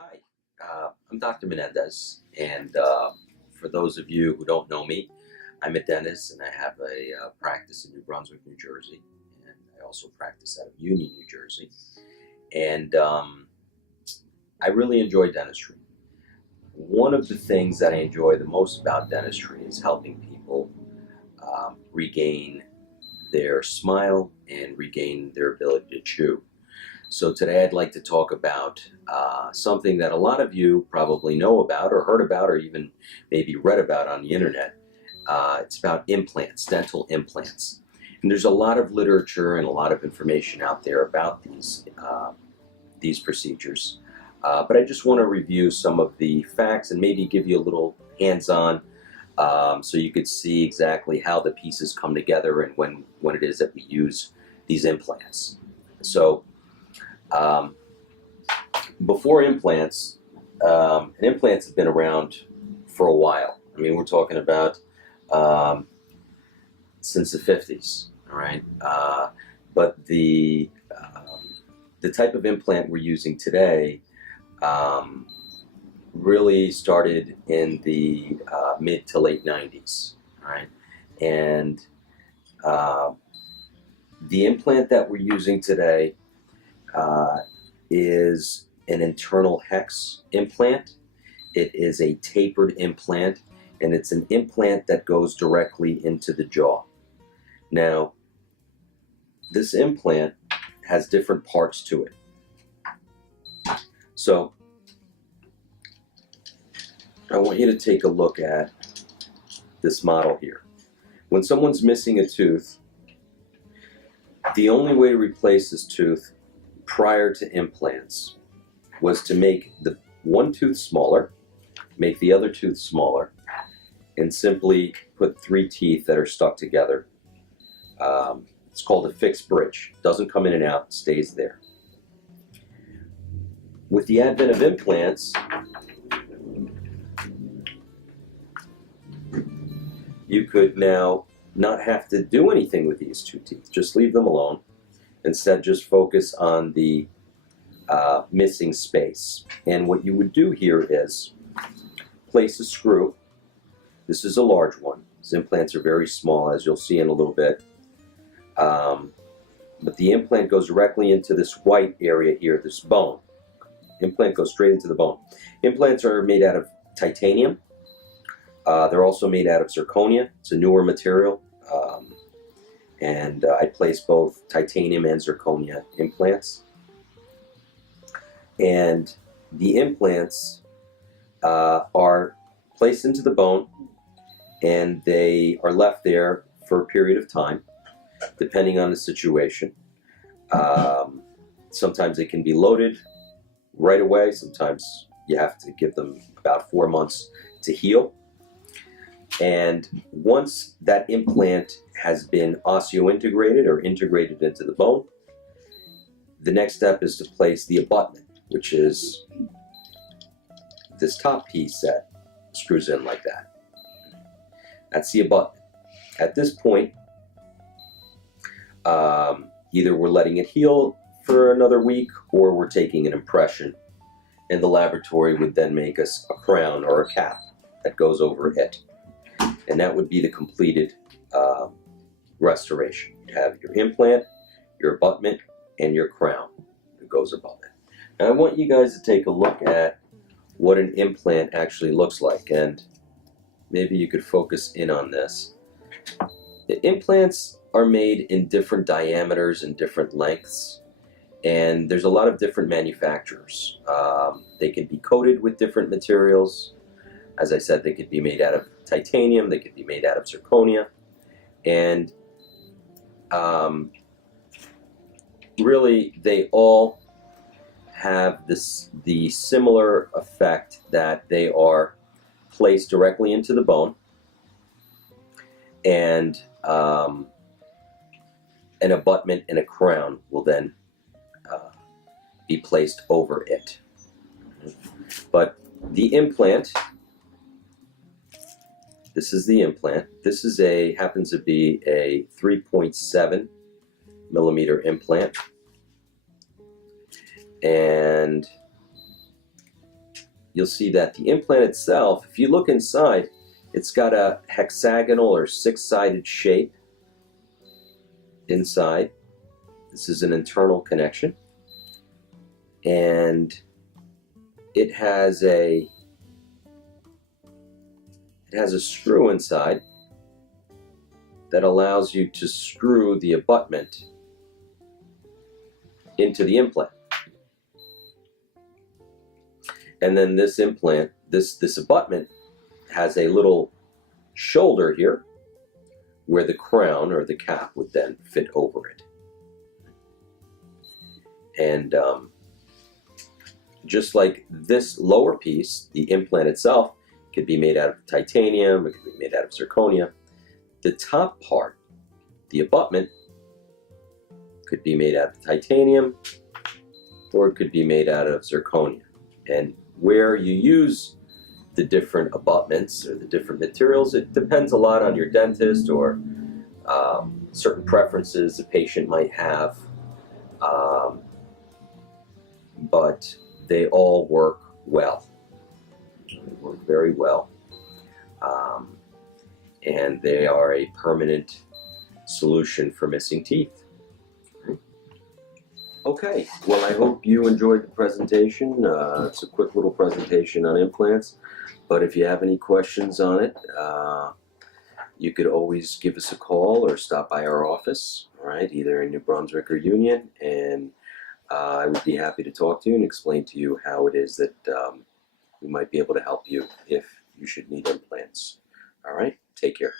Hi, I'm Dr. Menedez, and for those of you who don't know me, I'm a dentist and I have a practice in New Brunswick, New Jersey, and I also practice out of Union, New Jersey, and I really enjoy dentistry. One of the things that I enjoy the most about dentistry is helping people regain their smile and regain their ability to chew. So today I'd like to talk about something that a lot of you probably know about or heard about or even maybe read about on the internet. It's about implants, dental implants. And there's a lot of literature and a lot of information out there about these procedures. But I just want to review some of the facts and maybe give you a little hands-on so you could see exactly how the pieces come together and when it is that we use these implants. So before implants, and implants have been around for a while. I mean, we're talking about since the 50s, all right? But the type of implant we're using today really started in the mid to late 90s, all right? And the implant that we're using today is an internal hex implant. It is a tapered implant, and it's an implant that goes directly into the jaw. Now, this implant has different parts to it. So, I want you to take a look at this model here. When someone's missing a tooth, the only way to replace this tooth prior to implants was to make the one tooth smaller, make the other tooth smaller, and simply put 3 teeth that are stuck together. It's called a fixed bridge. Doesn't come in and out, stays there. With the advent of implants, you could now not have to do anything with these 2 teeth. Just leave them alone. Instead, just focus on the missing space. And what you would do here is place a screw. This is a large one. These implants are very small, as you'll see in a little bit. But the implant goes directly into this white area here, this bone. Implant goes straight into the bone. Implants are made out of titanium. They're also made out of zirconia. It's a newer material. And I place both titanium and zirconia implants. And the implants are placed into the bone, and they are left there for a period of time, depending on the situation. Sometimes they can be loaded right away. Sometimes you have to give them about 4 months to heal. And once that implant has been osseointegrated or integrated into the bone, the next step is to place the abutment, which is this top piece that screws in like that. That's the abutment. At this point, either we're letting it heal for another week or we're taking an impression, and the laboratory would then make us a crown or a cap that goes over it. And that would be the completed restoration. You have your implant, your abutment, and your crown that goes above it. Now I want you guys to take a look at what an implant actually looks like, and maybe you could focus in on this. The implants are made in different diameters and different lengths, and there's a lot of different manufacturers. They can be coated with different materials. As I said, they could be made out of titanium, they could be made out of zirconia, and really they all have the similar effect that they are placed directly into the bone, and an abutment and a crown will then be placed over it. But the implant, this is the implant. This is happens to be a 3.7 millimeter implant. And you'll see that the implant itself, if you look inside, it's got a hexagonal or six-sided shape inside. This is an internal connection, and it has a screw inside that allows you to screw the abutment into the implant. And then this implant, this abutment has a little shoulder here where the crown or the cap would then fit over it. And just like this lower piece, the implant itself could be made out of titanium, it could be made out of zirconia. The top part, the abutment, could be made out of titanium or it could be made out of zirconia. And where you use the different abutments or the different materials, it depends a lot on your dentist or certain preferences the patient might have, but they all work well. They work very well, and they are a permanent solution for missing teeth. Okay, well, I hope you enjoyed the presentation. It's a quick little presentation on implants, but if you have any questions on it, you could always give us a call or stop by our office, all right, either in New Brunswick or Union, and I would be happy to talk to you and explain to you how it is that we might be able to help you if you should need implants. All right, take care.